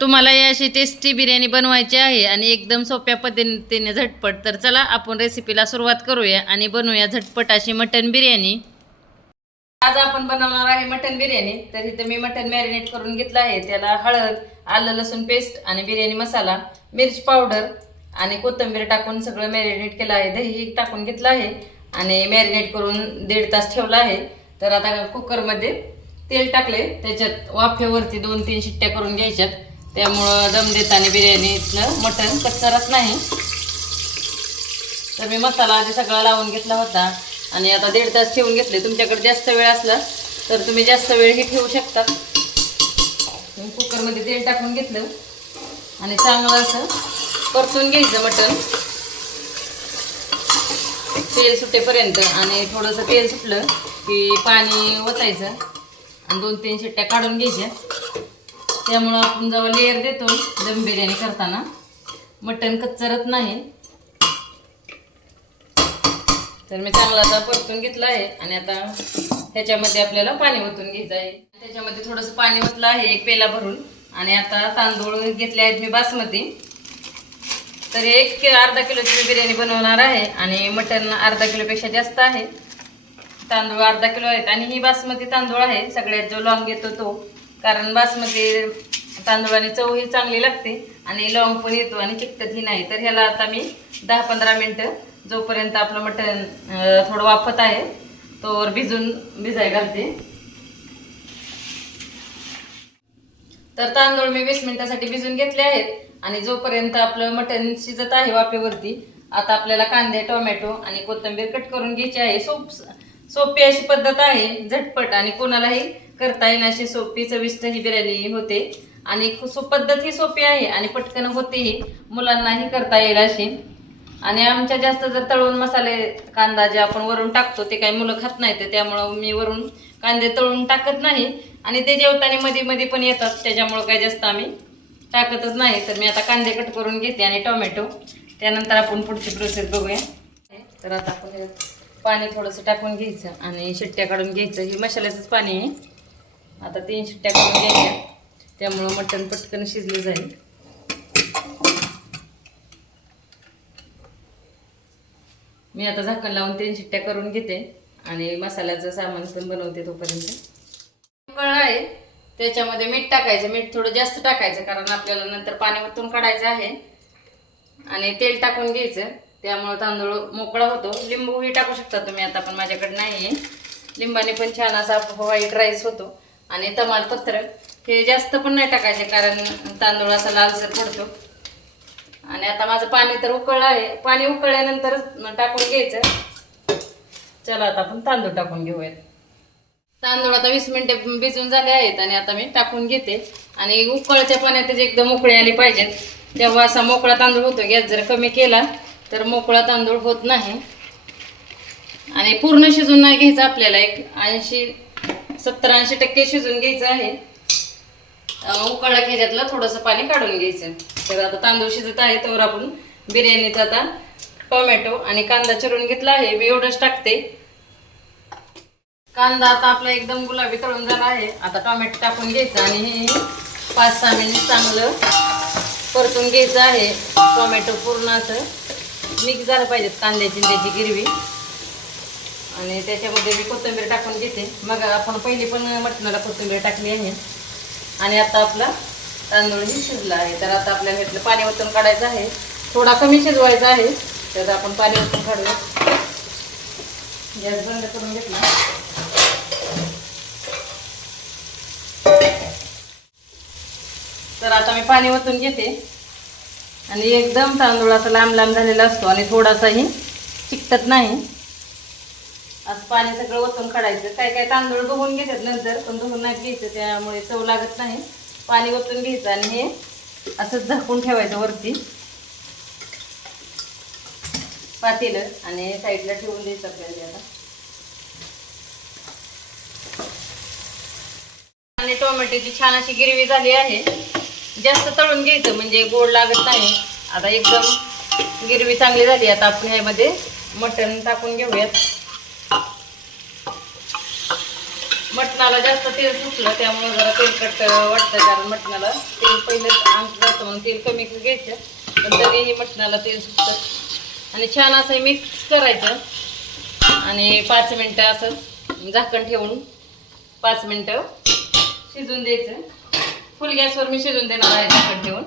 तुम्हाला ही अशी टेस्टी बिर्याणी बनवायची आहे आणि एकदम सोप्या पद्धतीने झटपट. तर चला आपण रेसिपीला सुरुवात करूया आणि बनवूया झटपट अशी मटन बिर्याणी. आज आपण बनवणार आहे मटन बिर्याणी. तर इथे मी मटन मॅरिनेट करून घेतलं आहे. त्याला हळद, आलं लसूण पेस्ट आणि बिर्याणी मसाला, मिरची पावडर आणि कोथिंबीर टाकून सगळं मॅरिनेट केलं आहे. दही टाकून घेतलं आहे आणि मॅरिनेट करून 1.5 तास ठेवलं आहे. तर आता कुकरमध्ये तेल टाकले, त्याच्यात वाफेवरती 2-3 शिट्ट्या करून घ्यायच्यात. त्यामुळं दम देताना बिर्याणीतलं मटण कच्चरच नाही. तर मी मसाला आधी सगळा लावून घेतला होता आणि आता 1.5 तास ठेवून घेतले. तुमच्याकडे जास्त वेळ असला तर तुम्ही जास्त वेळही ठेवू शकता. कुकरमध्ये तेल टाकून घेतलं आणि चांगलं असं परतून घ्यायचं मटण तेल सुटेपर्यंत. आणि थोडंसं तेल सुटलं की पाणी ओतायचं आणि 2-3 शिट्ट्या काढून घ्यायच्या. त्यामुळं आपण जेव्हा लेअर देतो दम बिर्याणी करताना मटण कच्चरत नाही. तर मी चांगला आता परतून घेतलं आहे आणि आता ह्याच्यामध्ये आपल्याला पाणी ओतून घ्यायचं आहे. त्याच्यामध्ये थोडंसं पाणी ओतलं आहे 1 पेला भरून. आणि आता तांदूळ घेतले आहेत मी बासमती. तर अर्धा किलोची मी बिर्याणी बनवणार आहे आणि मटण अर्धा किलोपेक्षा जास्त आहे. तांदूळ अर्धा किलो आहेत आणि ही बासमती तांदूळ आहे सगळ्यात जो लॉंग येतो तो. कारण बासमती तांदूळाने चव ही चांगली लागते आणि लॉंग पण येतो आणि चिकटतही नाही. तर ह्याला आता मी 10-15 मिनटं जोपर्यंत आपलं मटण थोडं वाफत आहे तोवर भिजाय घालते. तर तांदूळ मी 20 मिनिटासाठी भिजून घेतले आहेत. आणि जोपर्यंत आपलं मटण शिजत आहे वाफेवरती, आता आपल्याला कांदे, टोमॅटो आणि कोथिंबीर कट करून घ्यायची आहे. सोपी अशी पद्धत आहे, झटपट आणि कोणालाही करता येईल अशी सोपी चविष्ट ही बिर्याणी होते. आणि पद्धत ही सोपी आहे आणि पटकन होतेही, मुलांनाही करता येईल अशी. आणि आमच्या जास्त जर तळून मसाले कांदा जे आपण वरून टाकतो ते काही मुलं खात नाहीत, त्यामुळं मी वरून कांदे तळून टाकत नाही. आणि ते जेवताना मध्ये मध्ये पण येतात, त्याच्यामुळं काही जास्त आम्ही टाकतच नाही. तर मी आता कांदे कट करून घेते आणि टोमॅटो. त्यानंतर आपण पुढची प्रोसेस बघूया. तर आता आपण पाणी थोडंसं टाकून घ्यायचं आणि शिट्ट्या काढून घ्यायचं. हे मसाल्याचंच पाणी आहे. आता 3 शिट्ट्या काढून घ्यायच्या, त्यामुळं मटण पटकन शिजलं जाईल. मी आता झाकण लावून 3 शिट्ट्या करून घेते आणि मसाल्याचं सामान पण बनवते तोपर्यंत. उकळ आहे त्याच्यामध्ये मीठ टाकायचं. मीठ थोडं जास्त टाकायचं कारण आपल्याला नंतर पाणी ओतून काढायचं आहे. आणि तेल टाकून घ्यायचं, त्यामुळे तांदूळ मोकळा होतो. लिंबूही टाकू शकता तुम्ही, आता पण माझ्याकडे नाही आहे. लिंबाने पण छान असा व्हाईट राईस होतो. आणि तमालपत्र हे जास्त पण नाही टाकायचे कारण तांदूळ असा लालसर पडतो. आणि आता माझं पाणी तर उकळलं आहे. पाणी उकळल्यानंतर टाकून घ्यायचं. चला आता आपण तांदूळ टाकून घेऊयात. तांदूळ आता 20 मिनिटे भिजून झाले आहेत आणि आता मी टाकून घेते. आणि उकळच्या पाण्यात एकदम उकळी आली पाहिजेत, तेव्हा असा मोकळा तांदूळ होतो. गॅस जर कमी केला तर मोकळा तांदूळ होत नाही. आणि पूर्ण शिजून नाही घ्यायचं आपल्याला, 70-80% शिजून घ्यायचं आहे. उकळला की ह्याच्यातलं थोडंसं पाणी काढून घ्यायचं. तर आता तांदूळ शिजत आहे तर आपण बिर्याणीचा आता टोमॅटो आणि कांदा चिरून घेतला आहे. मी एवढंच टाकते. कांदा आता आपला एकदम गुलाबी तळून झाला आहे. आता टोमॅटो टाकून घ्यायचं आणि हे 5-6 मिनिट चांगलं परतून घ्यायचं आहे. टोमॅटो पूर्ण असं मिक्स झालं पाहिजेत कांद्याची त्याची गिरवी. आणि त्याच्यामध्ये मी कोथिंबीर टाकून घेते. मग आपण पहिली पण मटणाला कोथिंबीर टाकली आहे. आणि आता आपला तांदूळही शिजला आहे. तर आता आपल्याला घेतलं पाणी ओतून काढायचं आहे. थोडा कमी शिजवायचा आहे. तर आपण पाणी ओतून काढूया. गॅस बंद करून घेतला. तर आता मी पाणी ओतून घेते. आणि एकदम तांदूळ असा लांब लांब झालेला असतो आणि थोडासाही चिकटत नाही. असं पाणी सगळं ओतून काढायचं. काही काही तांदूळ धुवून घेतात नंतर, पण धुवून नाही घ्यायचं, त्यामुळे चव लागत नाही. पाणी ओतून घ्यायचं आणि हे असंच झाकून ठेवायचं वरती पातेलं आणि साईडला ठेवून द्यायचं आपल्याला. आता आणि टोमॅटोची छान अशी गिरवी झाली आहे. जास्त तळून घ्यायचं म्हणजे गोड लागत नाही. आता एकदम गिरवी चांगली झाली. आता आपण ह्यामध्ये मटण टाकून घेऊयात. मटणाला जास्त तेल सुटलं त्यामुळे जरा तेलकट वाटतं, कारण मटणाला तेल पहिलं आमचं जातं म्हणून तेल कमी घ्यायचं, पण तरीही मटणाला तेल सुटतं. आणि छान असं मिक्स करायचं आणि 5 मिनटं असं झाकण ठेवून 5 मिनटं शिजून द्यायचं. फुल गॅसवर मी शिजून देणार आहे झाकण ठेवून.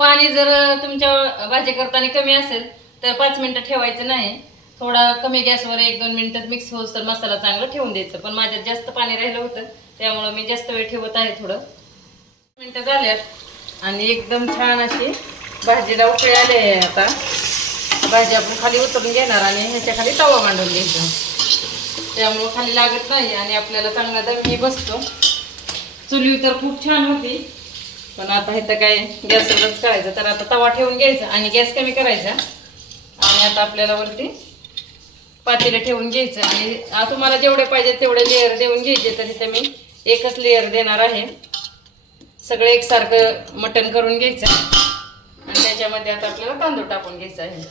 पाणी जर तुमच्या भाजी करताना कमी असेल तर 5 मिनटं ठेवायचं नाही, थोडा कमी गॅसवर 1-2 मिनिटात मिक्स होस तर मसाला चांगला ठेवून द्यायचं. पण माझ्यात जास्त पाणी राहिलं होतं त्यामुळं मी जास्त वेळ ठेवत आहे. थोडं मिनटं झाल्यात आणि एकदम छान अशी भाजीला उकळी आली आहे. आता भाजी आपण खाली उतरून घेणार आणि ह्याच्या खाली तवा मांडून घ्यायचा, त्यामुळं खाली लागत नाही आणि आपल्याला चांगला दमही बसतो. चुली तर खूप छान होती, पण आता इथं काय गॅसवरच करायचं, तर आता तवा ठेवून घ्यायचा आणि गॅस कमी करायचा. आणि आता आपल्याला वरती पातेलं ठेवून घ्यायचं आणि तुम्हाला जेवढे पाहिजे तेवढे लेअर देऊन घ्यायचे. तर इथे मी एकच लेअर देणार आहे. सगळं एकसारखं मटण करून घ्यायचं आणि त्याच्यामध्ये आता आपल्याला तांदूळ टाकून घ्यायचा आहे.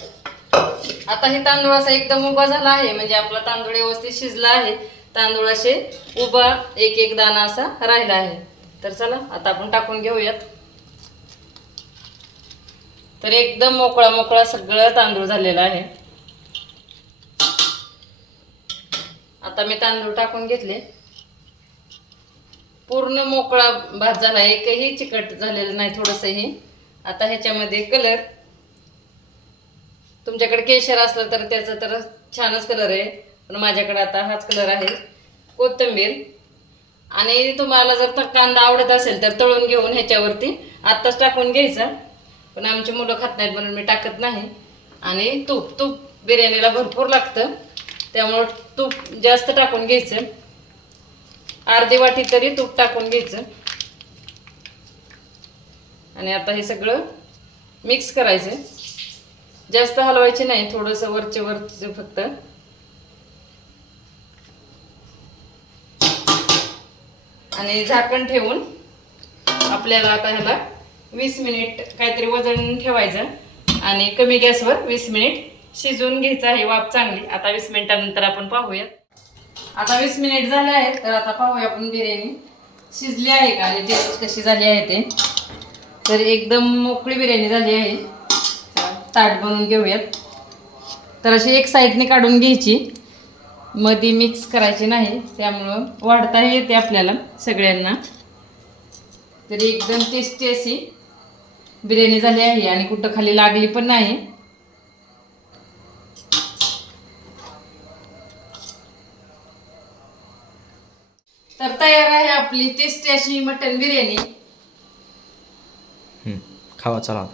आता हे तांदूळ असा एकदम उभा झाला आहे, म्हणजे आपला तांदूळ व्यवस्थित शिजला आहे. तांदूळ असे उभा एक एक दाणा असा राहिला आहे. तर चला आता आपण टाकून घेऊयात. तर एकदम मोकळा मोकळा सगळं तांदूळ झालेला आहे. आता मी तांदूळ टाकून घेतले. पूर्ण मोकळा भात झाला, एकही चिकट झालेलं नाही थोडंसंही. आता ह्याच्यामध्ये कलर, तुमच्याकडे केशर असलं तर त्याचा तर छानच कलर आहे, पण माझ्याकडे आता हाच कलर आहे. कोथिंबीर, आणि तुम्हाला जर कांदा आवडत असेल तर तळून घेऊन ह्याच्यावरती आत्ताच टाकून घ्यायचा, पण आमची मुलं खात नाहीत म्हणून मी टाकत नाही. आणि तूप, तूप बिर्याणीला भरपूर लागतं त्यामुळं तूप जास्त टाकून घ्यायचं, अर्धी वाटी तरी तूप टाकून घ्यायचं. आणि आता हे सगळं मिक्स करायचं, जास्त हलवायचे नाही, थोडंसं वरचे वरचे फक्त. आणि झाकण ठेवून आपल्याला आता ह्याला 20 मिनिट काहीतरी वजन ठेवायचं आणि कमी गॅसवर 20 मिनिट शिजवून घ्यायचं आहे, वाफ चांगली. आता 20 मिनिटानंतर आपण पाहूयात. आता 20 मिनिट झाले आहेत, तर आता पाहूया आपण बिर्याणी शिजली आहे का आणि टेस्ट कशी झाली आहे ते. तर एकदम मोकळी बिर्याणी झाली आहे. ताट बनवून घेऊयात. तर अशी एक साईडने काढून घ्यायची, मध्ये मिक्स करायची नाही, त्यामुळं वाढता येते आपल्याला सगळ्यांना. तरी एकदम टेस्टी अशी बिर्याणी झाली आहे आणि कुठं खाली लागली पण नाही. तर तयार आहे आपली टेस्टी अशी मटन बिर्याणी. खावा चला.